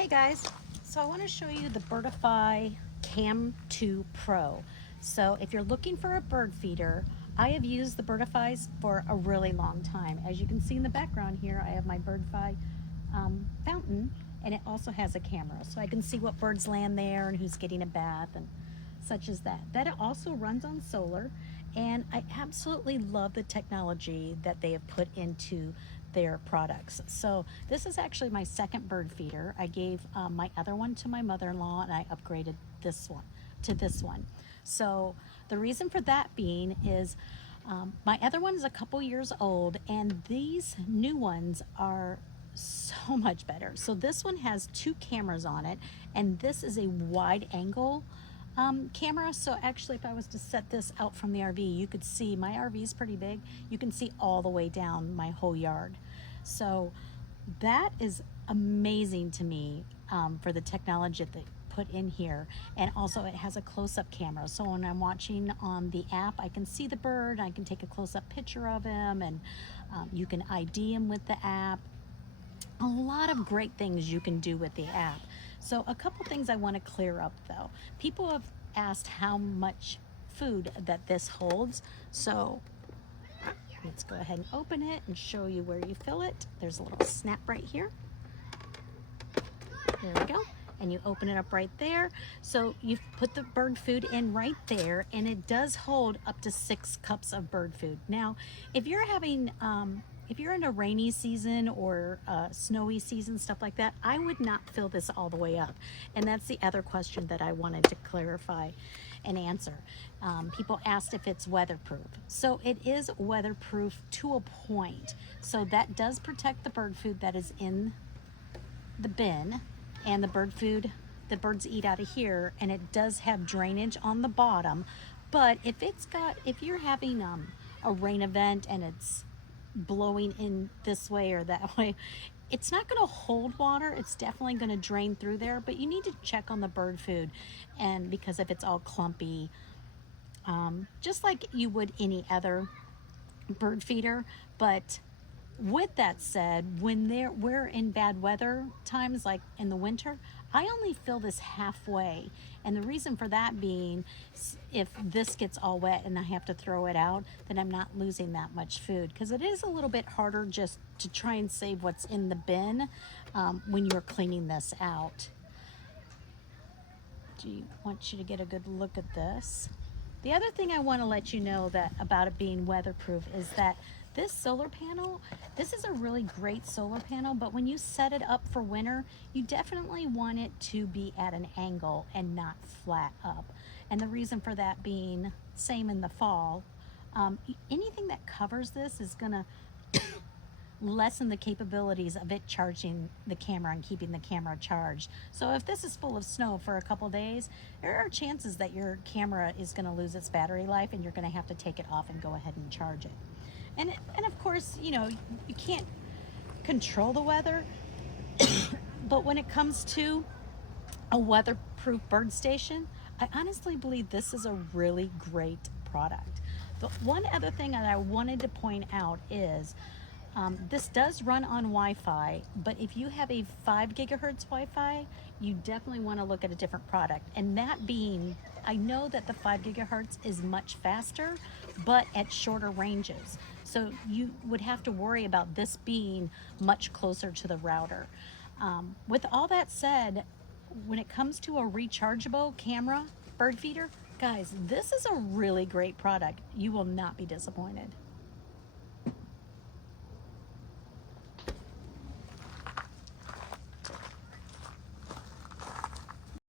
Hey guys, so I want to show you the Birdify Cam 2 Pro. So if you're looking for a bird feeder, I have used the Birdifys for a really long time. As you can see in the background here, I have my Birdify fountain, and it also has a camera. So I can see what birds land there and who's getting a bath and such as that. That it also runs on solar, and I absolutely love the technology that they have put into their products. So this is actually my second bird feeder. I gave my other one to my mother-in-law, and I upgraded this one to this one. So the reason for that being is my other one is a couple years old, and these new ones are so much better. So this one has two cameras on it, and this is a wide angle camera. So actually, if I was to set this out from the RV, you could see my RV is pretty big. You can see all the way down my whole yard. So that is amazing to me for the technology that they put in here. And also it has a close-up camera. So when I'm watching on the app, I can see the bird, I can take a close-up picture of him, and you can ID him with the app. A lot of great things you can do with the app. So a couple things I want to clear up though. People have asked how much food that this holds. So let's go ahead and open it and show you where you fill it. There's a little snap right here. There we go. And you open it up right there. So you've put the bird food in right there, and it does hold up to 6 cups of bird food. Now, if you're having if you're in a rainy season or snowy season, stuff like that, I would not fill this all the way up. And that's the other question that I wanted to clarify and answer. People asked if it's weatherproof. So it is weatherproof to a point. So that does protect the bird food that is in the bin and the bird food the birds eat out of here, and it does have drainage on the bottom. But if you're having a rain event and it's blowing in this way or that way, it's not going to hold water. It's definitely going to drain through there, but you need to check on the bird food, and because if it's all clumpy, just like you would any other bird feeder. But with that said, when we're in bad weather times, like in the winter, I only fill this halfway. And the reason for that being, if this gets all wet and I have to throw it out, then I'm not losing that much food. Because it is a little bit harder just to try and save what's in the bin when you're cleaning this out. I want you to get a good look at this. The other thing I want to let you know that about it being weatherproof is that this solar panel, this is a really great solar panel, but when you set it up for winter, you definitely want it to be at an angle and not flat up. And the reason for that being, same in the fall, anything that covers this is gonna lessen the capabilities of it charging the camera and keeping the camera charged. So if this is full of snow for a couple days, there are chances that your camera is going to lose its battery life, and you're going to have to take it off and go ahead and charge it. And of course, you know, you can't control the weather, but when it comes to a weatherproof bird station, I honestly believe this is a really great product. The one other thing that I wanted to point out is this does run on Wi-Fi, but if you have a 5 gigahertz Wi-Fi, you definitely want to look at a different product. And that being, I know that the 5 gigahertz is much faster, but at shorter ranges. So you would have to worry about this being much closer to the router. With all that said, when it comes to a rechargeable camera bird feeder, guys, this is a really great product. You will not be disappointed.